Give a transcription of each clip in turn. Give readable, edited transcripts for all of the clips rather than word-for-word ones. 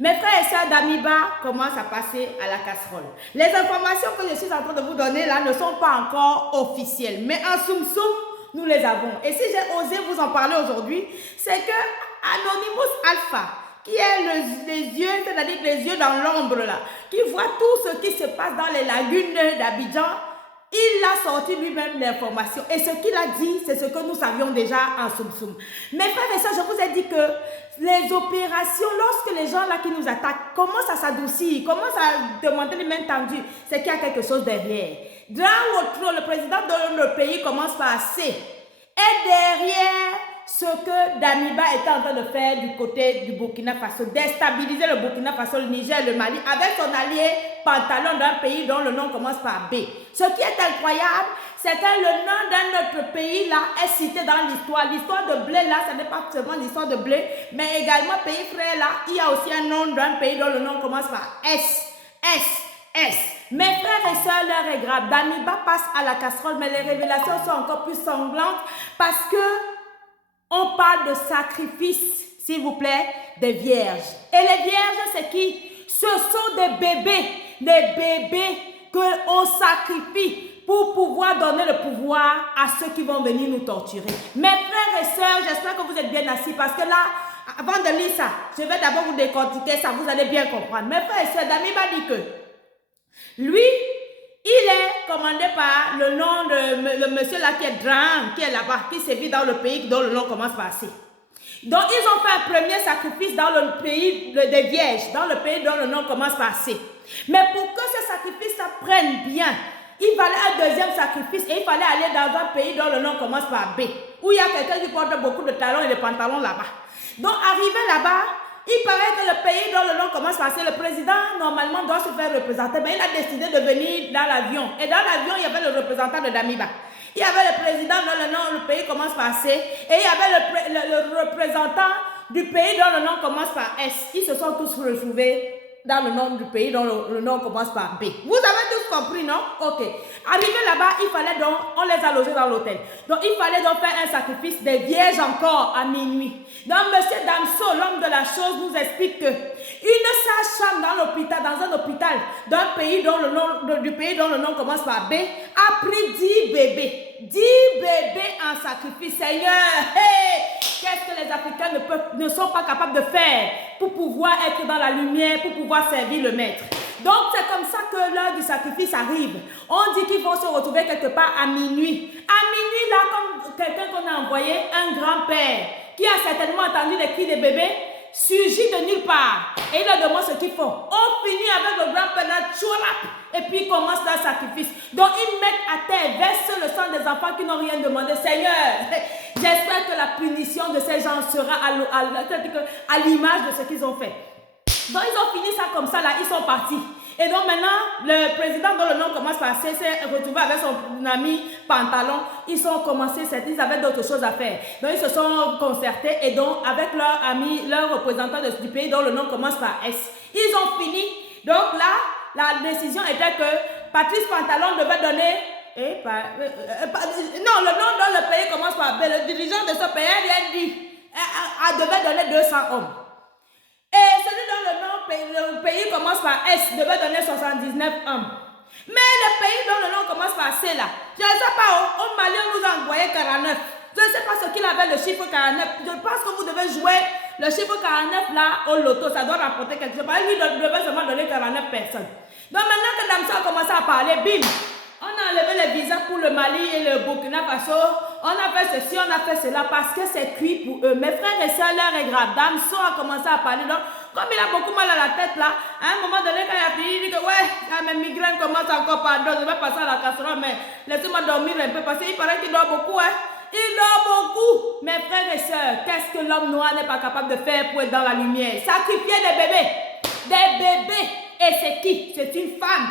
Mes frères et sœurs d'Amiba commencent à passer à la casserole. Les informations que je suis en train de vous donner là ne sont pas encore officielles, mais en soum soum, nous les avons. Et si j'ai osé vous en parler aujourd'hui, c'est que Anonymous Alpha, qui est les yeux, c'est-à-dire les yeux dans l'ombre là, qui voit tout ce qui se passe dans les lagunes d'Abidjan, il a sorti lui-même l'information. Et ce qu'il a dit, c'est ce que nous savions déjà en soum soum. Mes frères et sœurs, je vous ai dit que les opérations, lorsque les gens là qui nous attaquent commencent à s'adoucir, commencent à demander les mains tendues, c'est qu'il y a quelque chose derrière. Dans le président de notre pays commence par C. Et derrière ce que Damiba était en train de faire du côté du Burkina Faso, déstabiliser le Burkina Faso, le Niger, le Mali, avec son allié pantalon d'un pays dont le nom commence par B. Ce qui est incroyable, c'est que le nom d'un autre pays là est cité dans l'histoire. L'histoire de blé là, ce n'est pas seulement l'histoire de blé, mais également pays frère là, il y a aussi un nom d'un pays dont le nom commence par S. S. Mes frères et sœurs, l'heure est grave. Damiba passe à la casserole, mais les révélations sont encore plus sanglantes parce que on parle de sacrifice, s'il vous plaît, des vierges. Et les vierges, c'est qui? Ce sont des bébés qu'on sacrifie pour pouvoir donner le pouvoir à ceux qui vont venir nous torturer. Mes frères et sœurs, j'espère que vous êtes bien assis parce que là, avant de lire ça, je vais d'abord vous décortiquer ça, vous allez bien comprendre. Mes frères et sœurs, Damiba dit que lui, il est commandé par le nom de le monsieur là qui est Dran, qui est là-bas, qui sévit dans le pays dont le nom commence par C. Donc, ils ont fait un premier sacrifice dans le pays des vierges, dans le pays dont le nom commence par C. Mais pour que ce sacrifice-là prenne bien, il fallait un deuxième sacrifice et il fallait aller dans un pays dont le nom commence par B, où il y a quelqu'un qui porte beaucoup de talons et de pantalons là-bas. Donc, arrivé là-bas, il paraît que le pays dont le nom commence par C, le président normalement doit se faire représenter, mais il a décidé de venir dans l'avion. Et dans l'avion, il y avait le représentant de Damiba. Il y avait le président dont le nom, le pays commence par C, et il y avait le représentant du pays dont le nom commence par S. Ils se sont tous retrouvés dans le nom du pays dont le nom commence par B. Vous avez tous compris, non? Ok. Arrivé là-bas, il fallait donc, on les a logés dans l'hôtel. Donc, il fallait donc faire un sacrifice des vierges encore à minuit. Donc, M. Damso, l'homme de la chose, nous explique que une sage-femme dans un hôpital d'un pays dont le nom, du pays dont le nom commence par B, a pris 10 bébés. 10 bébés en sacrifice. Seigneur, hey, qu'est-ce que les Africains ne sont pas capables de faire pour pouvoir être dans la lumière, pour pouvoir servir le maître. Donc, c'est comme ça que l'heure du sacrifice arrive. On dit qu'ils vont se retrouver quelque part à minuit. À minuit, là, comme quelqu'un qu'on a envoyé, un grand-père, qui a certainement entendu les cris des bébés, surgit de nulle part. Et il leur demande ce qu'ils font. On finit avec le grand-père là, tchourap, et puis ils commencent leur sacrifice. Donc, ils mettent à terre, versent le sang des enfants qui n'ont rien demandé. Seigneur, j'espère que la punition de ces gens sera à l'image de ce qu'ils ont fait. Donc, ils ont fini ça comme ça, là, ils sont partis. Et donc, maintenant, le président dont le nom commence par C s'est retrouvé avec son ami Pantalon. Ils ont commencé, ils avaient d'autres choses à faire. Donc, ils se sont concertés et donc, avec leur ami, leur représentant du pays dont le nom commence par S, ils ont fini. Donc, là, la décision était que Patrice Pantalon devait donner non, le nom dont le pays commence par B, le dirigeant de ce pays, il a dit, devait donner 200 hommes. Et celui dont le pays commence par S devait donner 79 hommes. Mais le pays dont le nom commence par C là, je ne sais pas, au Mali on nous a envoyé 49. Je ne sais pas ce qu'il avait le chiffre 49. Je pense que vous devez jouer le chiffre 49 là au loto, ça doit rapporter quelque chose. Lui devait seulement donner 49 personnes. Donc maintenant que Damso a commencé à parler, bim, on a enlevé les visas pour le Mali et le Burkina Faso. On a fait ceci, on a fait cela parce que c'est cuit pour eux. Mes frères et sœurs, l'heure est grave. Damso a commencé à parler. Donc, comme il a beaucoup mal à la tête là, à un moment donné, quand il a fini, il dit que ouais, mes migraines commencent encore, pardon, je vais passer à la casserole, mais laissez-moi dormir un peu parce qu'il paraît qu'il dort beaucoup. Hein. Il dort beaucoup. Mes frères et sœurs, qu'est-ce que l'homme noir n'est pas capable de faire pour être dans la lumière? Sacrifier des bébés. Des bébés. Et c'est qui? C'est une femme.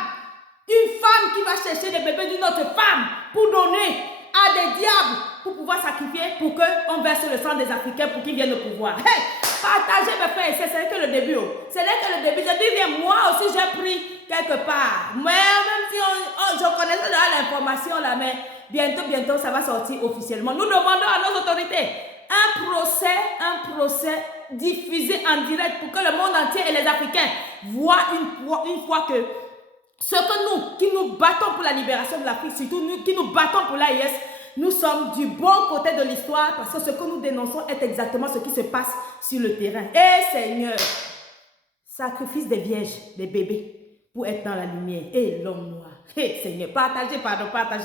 Une femme qui va chercher des bébés d'une autre femme pour donner à des diables pour pouvoir sacrifier pour qu'on verse le sang des Africains pour qu'ils viennent au pouvoir. Hey, partagez mes frères et sœurs, c'est que le début. C'est là que le début. Je dis bien, moi aussi j'ai pris quelque part. Mais même si je connaissais déjà l'information là, mais bientôt ça va sortir officiellement. Nous demandons à nos autorités un procès diffusé en direct pour que le monde entier et les Africains voient une fois que ce que nous, qui nous battons pour la libération de l'Afrique, surtout nous qui nous battons pour l'AIS, nous sommes du bon côté de l'histoire parce que ce que nous dénonçons est exactement ce qui se passe sur le terrain. Eh Seigneur, sacrifice des vierges, des bébés pour être dans la lumière. Et l'homme noir. Eh Seigneur, partagez, pardon, partagez.